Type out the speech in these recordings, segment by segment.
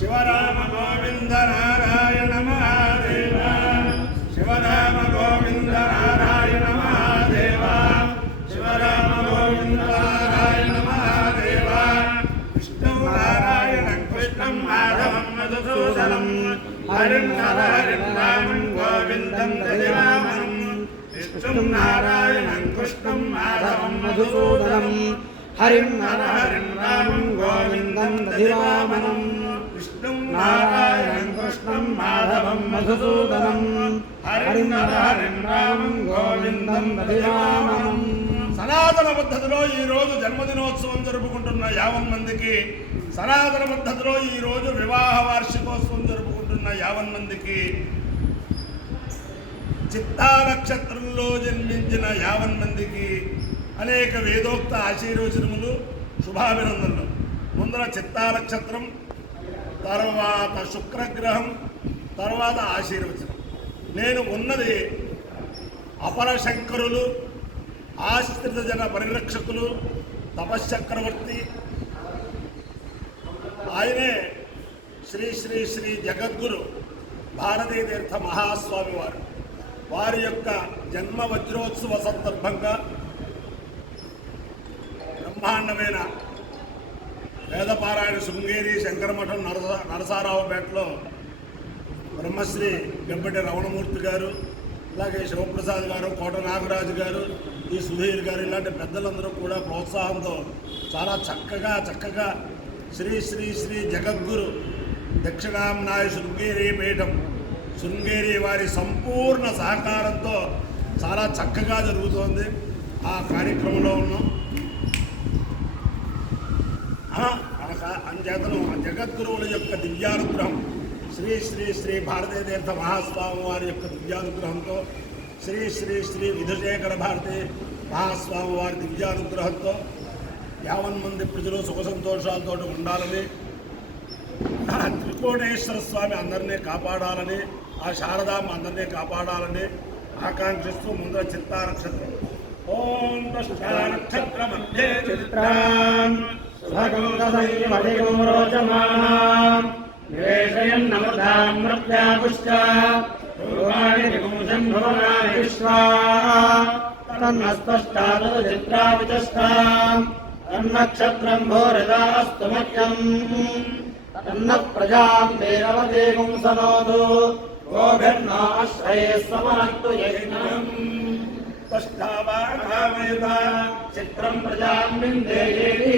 శివరామ గోవింద నారాయణ మహాదేవ శివరామ గోవింద నారాయణ మహాదేవ శివరామ గోవింద నారాయణ మహాదేవ విష్ణు నారాయణం కృష్ణం మాధవం మధుసూదనం హరిం హరిం రామం గోవిందం దదివామనం విష్ణు నారాయణం కృష్ణం మాధవం మధుసూదనం హరిం హరిం రామం గోవిందం దదివామనం విష్ణు నారాయణం కృష్ణం మాధవం మధుసూదనం హరిం హరిం రామం గోవిందం దదివామనం. సనాతన పద్ధతిలో ఈరోజు జన్మదినోత్సవం జరుపుకుంటున్న 50 మందికి, సనాతన పద్ధతిలో ఈరోజు వివాహ వార్షికోత్సవం జరుపుకుంటున్న 50 మందికి, చిత్తా నక్షత్రంలో జన్మించిన 50 మందికి అనేక వేదోక్త ఆశీర్వచనములు, శుభాభినందనలు. ముందర చిత్తా నక్షత్రం, తర్వాత శుక్రగ్రహం, తర్వాత ఆశీర్వచనం. నేను ఉన్నది అపరశంకరులు, ఆశ్రిత జన పరిరక్షకులు, తపశ్చక్రవర్తి. ఆయనే శ్రీ శ్రీ శ్రీ జగద్గురు భారతీ తీర్థ మహాస్వామి వారు. వారి యొక్క జన్మ వజ్రోత్సవ సందర్భంగా బ్రహ్మాండమైన వేదపారాయణ శృంగేరి శంకరమఠం నరసారావుపేటలో బ్రహ్మశ్రీ గంపటి రమణమూర్తి గారు, అలాగే శివప్రసాద్ గారు, కోట నాగరాజు గారు, ఈ సుధీర్ గారు, ఇలాంటి పెద్దలందరూ కూడా ప్రోత్సాహంతో చాలా చక్కగా శ్రీ శ్రీ శ్రీ జగద్గురు దక్షిణాంనాయ శృంగేరి పీఠం శృంగేరి వారి సంపూర్ణ సహకారంతో చాలా చక్కగా జరుగుతోంది. ఆ కార్యక్రమంలో ఉన్నాం. అంచేతను జగద్గురువుల యొక్క దివ్యానుగ్రహం, శ్రీ శ్రీ శ్రీ భారతీ తీర్థ మహాస్వామి వారి యొక్క దివ్యానుగ్రహంతో, శ్రీ శ్రీ శ్రీ విధుశేఖర భారతీ మహాస్వామి వారి దివ్యానుగ్రహంతో 50 మంది ప్రజలు సుఖ సంతోషాలతో ఉండాలని, త్రికోటేశ్వర స్వామి అందరినీ కాపాడాలని, ఆ శారదామ్మ అందరినీ కాపాడాలని ఆకాంక్షిస్తూ ముందర చిత్తా నక్షత్రం. ఓం నక్షత్ర మధ్యే చిత్రాం తన్నక్షత్రం భోరదాస్తు మహ్యం తన్న ప్రజాం వేరవదేవం సనోదు గోభిర్నాశ్రయే సమనక్తు యజ్ఞం చిత్రం ప్రజాం విందేయేతి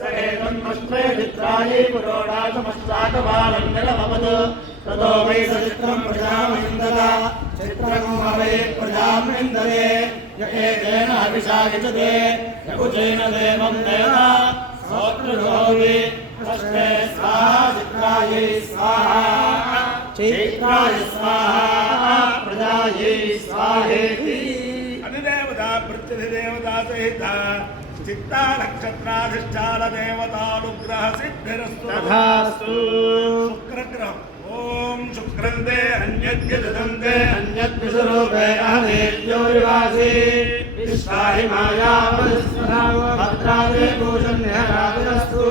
సహేతం అష్ట్రే చిత్రాయే పురోడాసమశ్చాకబాలం నిలమవదు తదో వై సచిత్రం ప్రజామిందద చిత్రం వై ప్రజామిందదే యకేన అభిషాగితదే యకుచేన దేవం దేవ సోత్రులోవి అష్ట్రే స్వాహా చిత్రాయే స్వాహా చైత్రాయ స్వాహా ప్రజాయే స్వాహేతి. అధిదేవతా ప్రత్యధిదేవతా సహిత చిత్తా నక్షత్రాధిష్టాన దేవతానుగ్రహ సిద్ధిరస్తు తథాస్తు. శుక్రగ్రహం. ఓం శుక్రందే అన్యద్యదంతే అన్యద్విస్వరూపే అహమేద్యోరివాసి విశ్వాహి మాయావస్వభద్రాదే భూషణ్యరాజరస్తు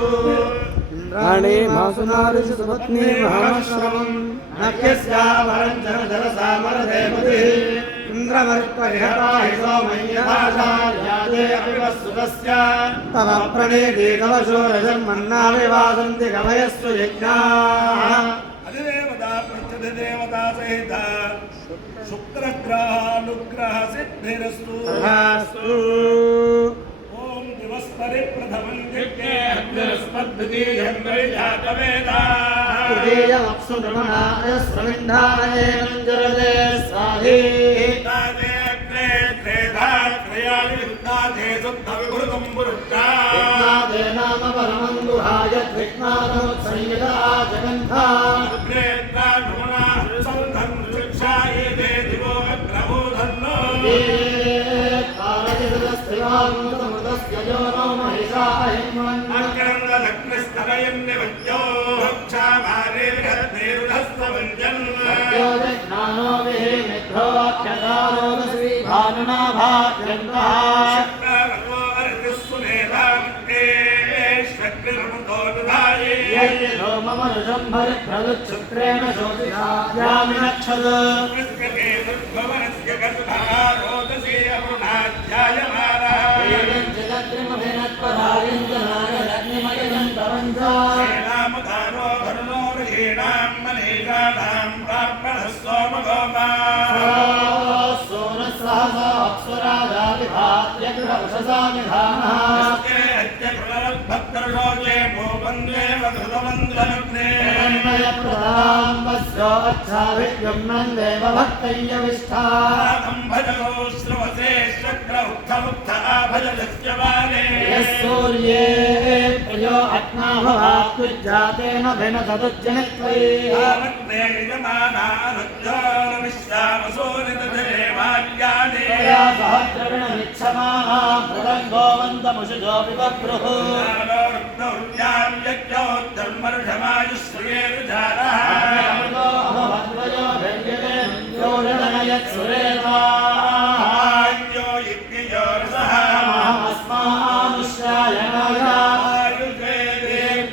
ఇంద్రాణి మాసునారిషు సుపత్ని మహాశ్రమం నక్యస్యావరం జలసామరదేవతి ఇంద్రవర్పరిహతాహి సోమయ్యభాషార్యాదే అభివస్సుతస్య తవ ప్రణేతి తవ శూరజం మన్నావివాసంతి గమయస్సు యజ్ఞాః. అధిదేవతా ప్రత్యధిదేవతా సహిత శుక్రగ్రహానుగ్రహ సిద్ధిరస్తు తథాస్తు. ఓం దివస్పరి ప్రథమం దిక్కే అగ్నిరస్మద్వితీయం వైజాతవేదాః తృతీయమప్సు నమనాయ స్రవింధానే మంజరదే స్వాహే తాదే అగ్నే త్రేధా త్రయాణి విద్దాధే శుద్ధ విభృతం పురుషా విజ్ఞాదే నామ పరమం గుహాయ విజ్ఞానోత్సంయుత జగంధా అగ్నే త్రాణుమనా సంధం శిక్షాయేదే దివో అగ్రమూధన్నో పారజితస్థివాముదముదస్య యోనో మహిషాహిమన్ అగ్రంగలగ్నస్తరయన్నివజ్జో రక్షామారే విహద్నేరుధస్తవంజన్ జ్ఞానో విహేమిధ్రోఖ్యకారోగ శ్రీభానునాభాయంతః శక్రరో అర్జుస్సునేధాం శ్వగ్నిర్ముతో విధాయే యో మమ वर्षं भरप्रदुच्छुक्रेण शोषिता यामिनक्षद सूर्ये प्रियो अग्नाभवात्जातेन भिन्न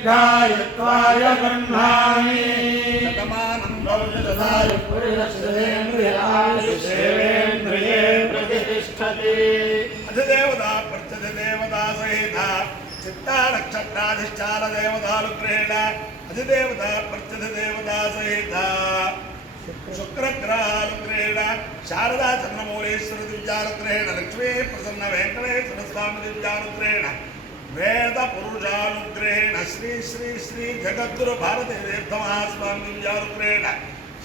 गायत्वाय गृह्णामि शतमानन्दौषधेन्द्रिये प्रतिष्ठति अधिदेवता प्रत्यधिदेवता सहित चित्ता नक्षत्राधिष्ठान देवतानुग्रहेण अधिदेवता प्रत्यधिदेवता सहित शुक्रग्रहानुग्रहेण शारदा चन्द्रमौलेश्वर दिव्यानुग्रहेण लक्ष्मी प्रसन्न वेंकटेश्वर स्वामी दिव्यानुग्रहेण वेद पुरुषानुग्रहेण श्री श्री श्री जगद्गुरु भारती तीर्थ महास्वामी दिव्यानुग्रहेण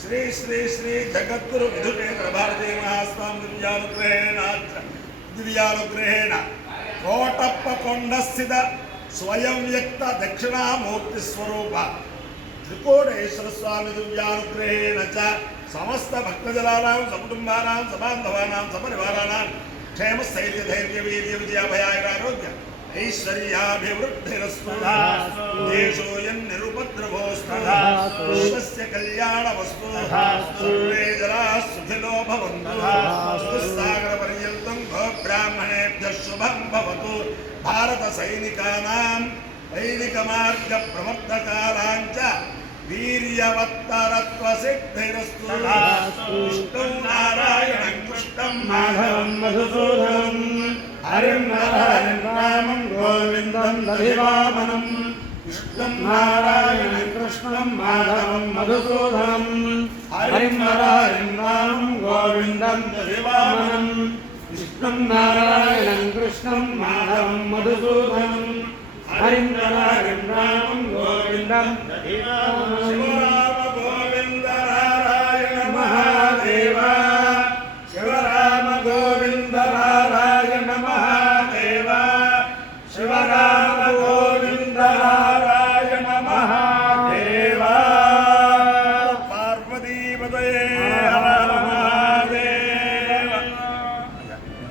श्री श्री श्री जगद्गुरु विधुकेन्द्र भारती महास्वामी दिव्यानुग्रहेण कोटप्प कोंडस्थित स्वयं व्यक्त दक्षिणामूर्ति स्वरूप त्रिकोणेश्वर स्वामी दिव्यानुग्रहेण च समस्त भक्तजनानां सकुटुम्बानां सबान्धवानां सपरिवाराणां क्षेम स्थैर्य धैर्य वीर्य विजयाभयारोग्य ऐश्वर्याभिवृद्धिरस्तु देशोऽयं निरुपद्रवोऽस्तु विश्वस्य कल्याणमस्तु सर्वे जनाः सुखिनो भवन्तु सागरपर्यन्तं गोब्राह्मणेभ्यः शुभं भवतु भारतसैनिकानां वैदिकमार्गप्रवर्तकानां च वीर्यवत्तरत्वसिद्धिरस्तु विष्णुं नारायणं कृष्णं माधवं मधुसूदनं हरिं नारायणं रामं गोविन्दं दधिवामनं विष्णुं नारायणं कृष्णं माधवं मधुसूदनं हरिं नारायणं रामं गोविन्दं दधिवामनं विष्णुं नारायणं कृष्णं माधवं मधुसूदनं हरिं नारायणं रामं गोविन्दं दधिवामनं